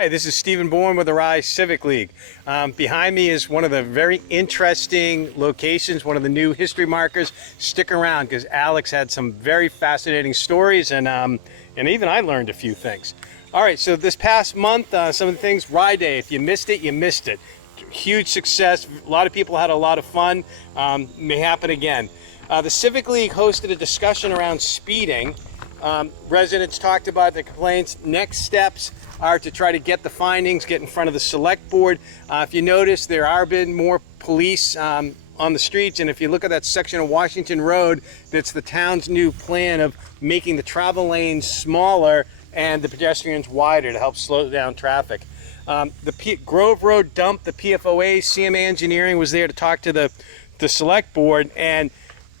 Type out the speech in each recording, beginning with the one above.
Hi, this is Stephen Bourne with the Herlihy Civic League. Behind me is one of the very interesting locations, one of the new history markers. Stick around because Alex had some very fascinating stories and even I learned a few things. All right, so this past month, some of the things, Rye Day, if you missed it, you missed it. Huge success, a lot of people had a lot of fun, may happen again. The Civic League hosted a discussion around speeding. Residents talked about the complaints. Next steps are to try to get the findings, get in front of the select board. If you notice, there are been more police on the streets, and if you look at that section of Washington Road, that's the town's new plan of making the travel lanes smaller and the pedestrians wider to help slow down traffic. The Grove Road dump, the PFOA, CMA Engineering was there to talk to the select board, and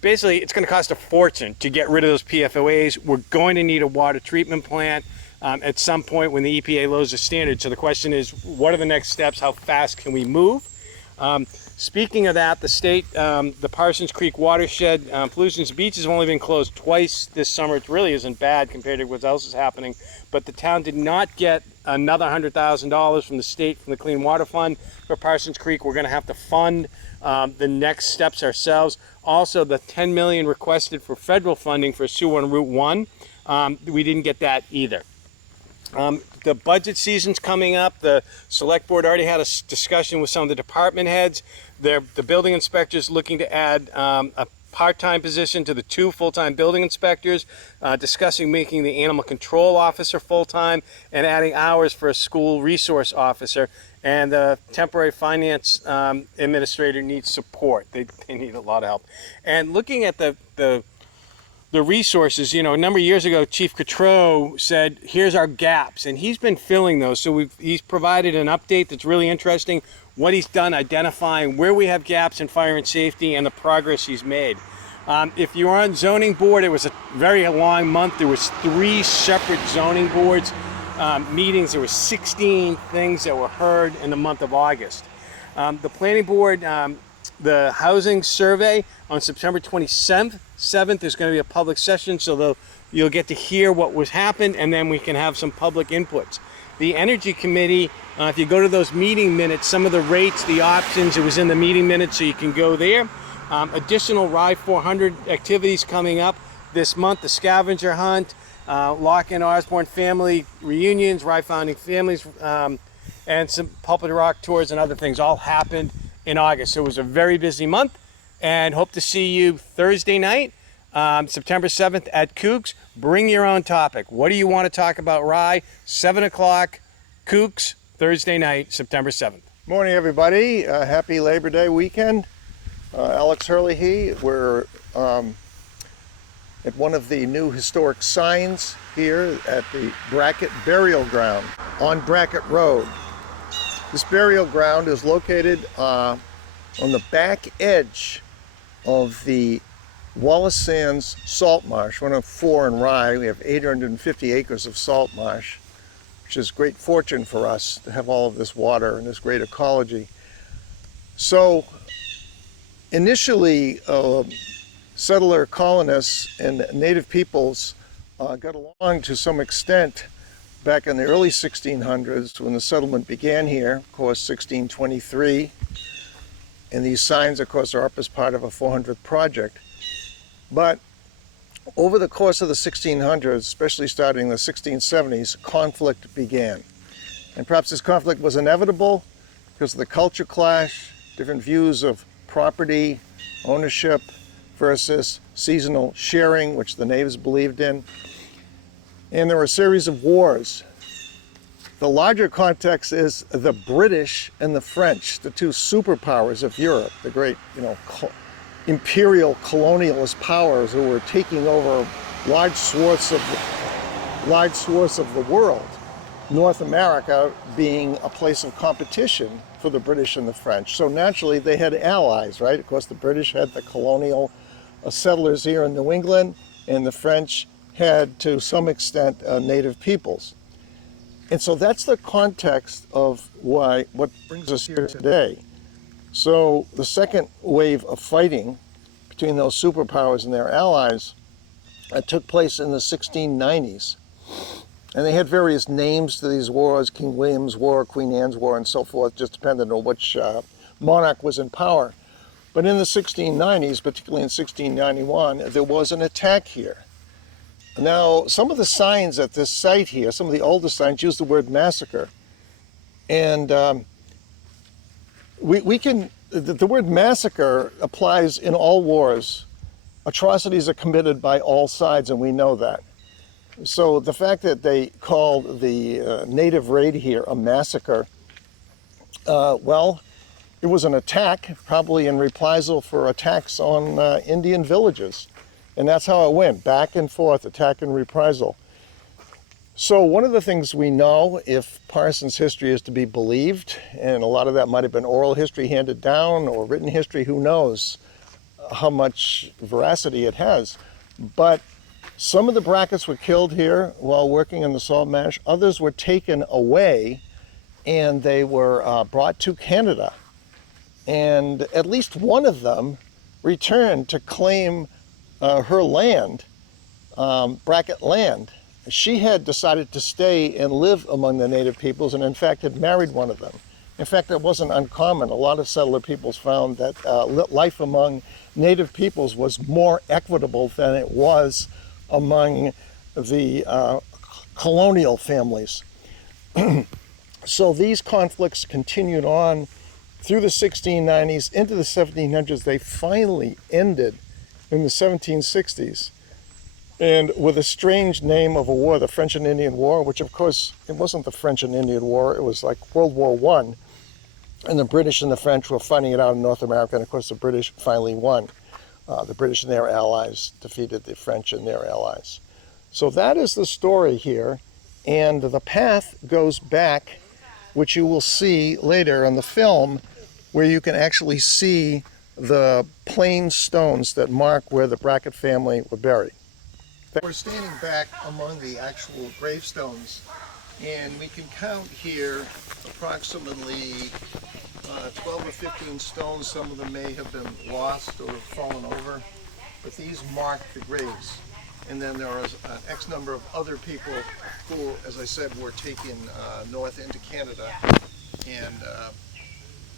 basically it's going to cost a fortune to get rid of those PFOAs. We're going to need a water treatment plant at some point when the EPA lowers the standard. So the question is, what are the next steps? How fast can we move? Speaking of that, the state, the Parsons Creek watershed, Pollution's Beach has only been closed twice this summer. It really isn't bad compared to what else is happening. But the town did not get another $100,000 from the state, from the Clean Water Fund for Parsons Creek. We're going to have to fund the next steps ourselves. Also, the $10 million requested for federal funding for sewer on Route 1, we didn't get that either. The budget season's coming up. The select board already had a discussion with some of the department heads. The building inspector's looking to add a part-time position to the 2 full-time building inspectors, discussing making the animal control officer full-time and adding hours for a school resource officer. And the temporary finance administrator needs support. They need a lot of help. And looking at the resources, you know, a number of years ago, Chief Cotreau said, here's our gaps, and he's been filling those. So he's provided an update that's really interesting, what he's done identifying where we have gaps in fire and safety and the progress he's made. If you're on zoning board, it was a very long month. There was 3 separate zoning boards meetings. There were 16 things that were heard in the month of August. The planning board, the housing survey on September 27th, there's going to be a public session, so you'll get to hear what was happened, and then we can have some public inputs. The Energy Committee, if you go to those meeting minutes, some of the rates, the options, it was in the meeting minutes, so you can go there. Additional Rye 400 activities coming up this month, the scavenger hunt, Lock and Osborne family reunions, Rye founding families, and some Pulpit Rock tours and other things all happened in August. So it was a very busy month, and hope to see you Thursday night, September 7th at Kooks. Bring your own topic. What do you want to talk about, Rye? 7 o'clock, Kooks, Thursday night, September 7th. Morning, everybody. Happy Labor Day weekend. Alex Herlihy. We're at one of the new historic signs here at the Brackett burial ground on Brackett Road. This burial ground is located on the back edge of the Wallace Sands salt marsh, one of 4 in Rye. We have 850 acres of salt marsh, which is great fortune for us to have all of this water and this great ecology. So initially, settler colonists and native peoples got along to some extent back in the early 1600s when the settlement began here, of course, 1623. And these signs, of course, are up as part of a 400th project. But over the course of the 1600s, especially starting in the 1670s, conflict began. And perhaps this conflict was inevitable because of the culture clash, different views of property, ownership versus seasonal sharing, which the natives believed in. And there were a series of wars. The larger context is the British and the French, the 2 superpowers of Europe, the great, imperial colonialist powers who were taking over large swaths of the world. North America being a place of competition for the British and the French. So naturally they had allies, right? Of course, the British had the colonial settlers here in New England, and the French had, to some extent, native peoples. And so that's the context of what brings us here today. So the second wave of fighting between those superpowers and their allies took place in the 1690s. And they had various names to these wars, King William's War, Queen Anne's War, and so forth, just depending on which monarch was in power. But in the 1690s, particularly in 1691, there was an attack here. Now, some of the signs at this site here, some of the oldest signs, use the word massacre. And the word massacre applies in all wars. Atrocities are committed by all sides, and we know that. So the fact that they called the native raid here a massacre, well, it was an attack, probably in reprisal for attacks on Indian villages. And that's how it went, back and forth, attack and reprisal. So one of the things we know, if Parsons' history is to be believed, and a lot of that might have been oral history handed down or written history, who knows how much veracity it has. But some of the Bracketts were killed here while working in the salt marsh. Others were taken away and they were brought to Canada. And at least one of them returned to claim her land, Brackett land. She had decided to stay and live among the native peoples, and in fact had married one of them. In fact, it wasn't uncommon. A lot of settler peoples found that life among native peoples was more equitable than it was among the colonial families. So these conflicts continued on through the 1690s into the 1700s. They finally ended in the 1760s. And with a strange name of a war, the French and Indian War, which of course, it wasn't the French and Indian War, it was like World War I. And the British and the French were fighting it out in North America, and of course the British finally won. The British and their allies defeated the French and their allies. So that is the story here, and the path goes back, which you will see later in the film, where you can actually see the plain stones that mark where the Brackett family were buried. We're standing back among the actual gravestones, and we can count here approximately 12 or 15 stones. Some of them may have been lost or fallen over, but these mark the graves. And then there is an X number of other people who, as I said, were taken north into Canada and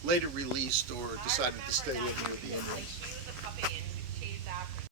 later released or decided to stay living with the Indians.